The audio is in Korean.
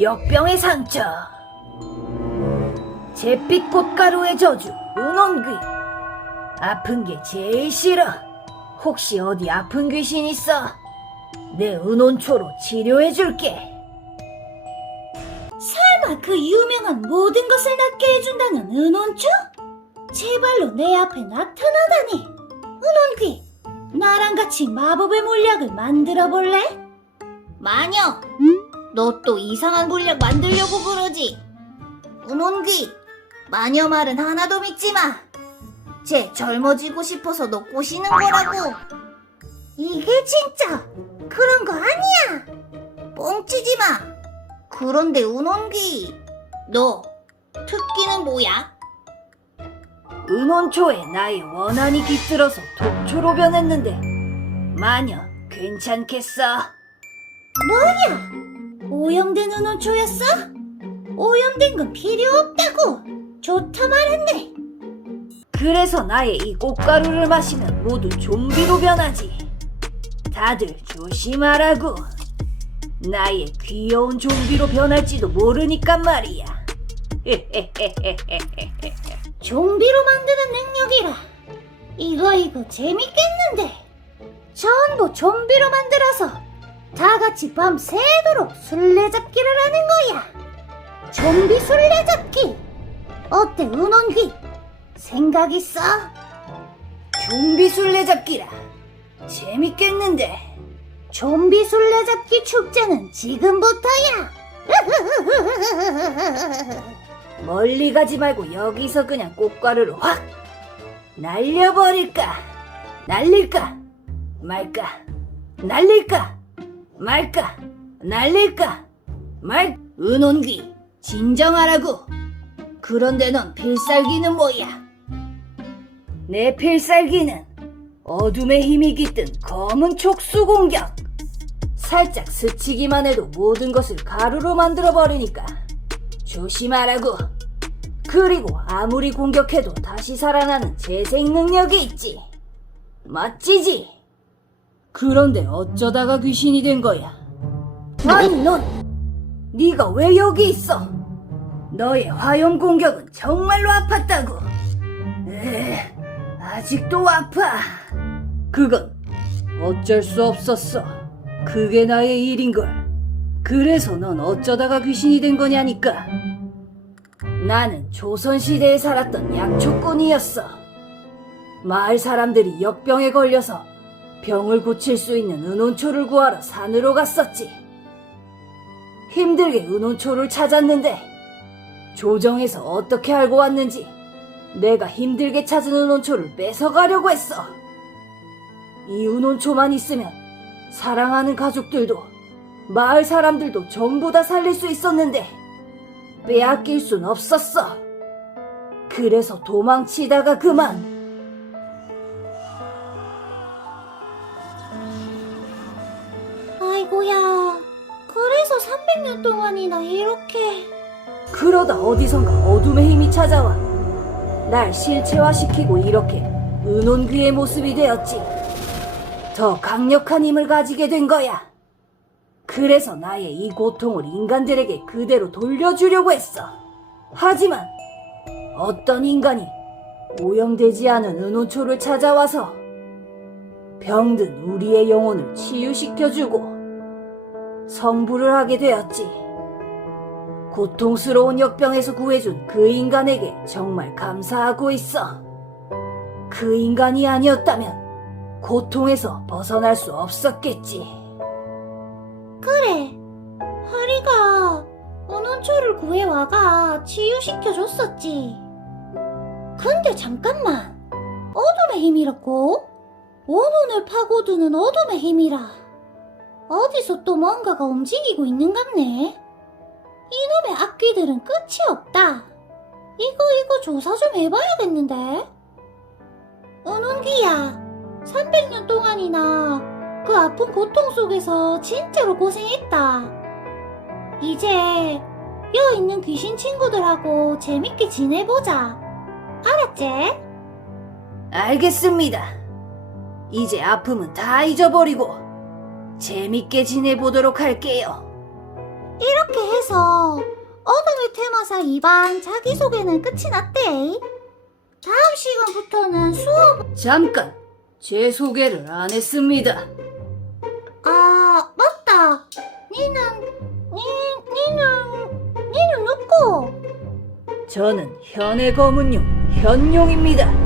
역병의 상처. 잿빛 꽃가루의 저주, 은혼귀. 아픈 게 제일 싫어. 혹시 어디 아픈 귀신 있어? 내 은혼초로 치료해줄게. 설마 그 유명한 모든 것을 낫게 해준다는 은혼초? 제발로 내 앞에 나타나다니. 은혼귀, 나랑 같이 마법의 물약을 만들어 볼래? 마녀, 너 또 이상한 물약 만들려고 그러지? 은혼귀, 마녀 말은 하나도 믿지 마. 쟤 젊어지고 싶어서 너 꼬시는 거라고. 이게 진짜 그런 거 아니야. 뻥치지 마. 그런데 은혼귀, 너 특기는 뭐야? 은혼초에 나의 원한이 깃들어서 독초로 변했는데 마녀 괜찮겠어? 오염된 은혼초였어? 오염된 건 필요 없다고. 좋다 말했네. 그래서 나의 이 꽃가루를 마시면 모두 좀비로 변하지. 다들 조심하라고. 나의 귀여운 좀비로 변할지도 모르니까 말이야. 좀비로 만드는 능력이라. 이거 이거 재밌겠는데. 전부 좀비로 만들어서 다 같이 밤새도록 술래잡기를 하는 거야. 좀비 술래잡기. 어때 은혼귀? 생각 있어? 좀비 술래잡기라. 재밌겠는데. 좀비 술래잡기 축제는 지금부터야. 멀리 가지 말고 여기서 그냥 꽃가루를 확 날려버릴까? 날릴까? 말까? 날릴까? 말까? 날릴까? 말? 은혼귀, 진정하라고. 그런데 넌 필살기는 뭐야? 내 필살기는 어둠의 힘이 깃든 검은 촉수 공격. 살짝 스치기만 해도 모든 것을 가루로 만들어 버리니까 조심하라고. 그리고 아무리 공격해도 다시 살아나는 재생 능력이 있지. 멋지지? 그런데 어쩌다가 귀신이 된 거야? 아니 넌 네가 왜 여기 있어? 너의 화염 공격은 정말로 아팠다고. 에, 아직도 아파. 그건 어쩔 수 없었어. 그게 나의 일인걸. 그래서 넌 어쩌다가 귀신이 된 거냐니까. 나는 조선시대에 살았던 약초꾼이었어. 마을 사람들이 역병에 걸려서 병을 고칠 수 있는 은혼초를 구하러 산으로 갔었지. 힘들게 은혼초를 찾았는데 조정에서 어떻게 알고 왔는지 내가 힘들게 찾은 은혼초를 뺏어가려고 했어. 이 은혼초만 있으면 사랑하는 가족들도 마을 사람들도 전부 다 살릴 수 있었는데 빼앗길 순 없었어. 그래서 도망치다가 그만. 아이고야. 그래서 300년 동안이나 이렇게. 그러다 어디선가 어둠의 힘이 찾아와 날 실체화시키고 이렇게 은혼귀의 모습이 되었지. 더 강력한 힘을 가지게 된 거야. 그래서 나의 이 고통을 인간들에게 그대로 돌려주려고 했어. 하지만 어떤 인간이 오염되지 않은 은혼초를 찾아와서 병든 우리의 영혼을 치유시켜주고 성불을 하게 되었지. 고통스러운 역병에서 구해준 그 인간에게 정말 감사하고 있어. 그 인간이 아니었다면 고통에서 벗어날 수 없었겠지. 그래. 하리가 은혼초를 구해와가 치유시켜줬었지. 근데 잠깐만. 어둠의 힘이라고? 원혼을 파고드는 어둠의 힘이라. 어디서 또 뭔가가 움직이고 있는갑네. 이놈의 악귀들은 끝이 없다. 이거 이거 조사 좀 해봐야겠는데. 은혼귀야, 300년 동안이나 그 아픈 고통 속에서 진짜로 고생했다. 이제 여 있는 귀신 친구들하고 재밌게 지내보자. 알았지? 알겠습니다. 이제 아픔은 다 잊어버리고 재밌게 지내보도록 할게요. 이렇게 해서 어둠의 테마사 2반 자기소개는 끝이 났대. 다음 시간부터는 수업 잠깐 제 소개를 안 했습니다. 아 맞다. 니는 니 니는 니는 누구? 저는 현의 검은용 현용입니다.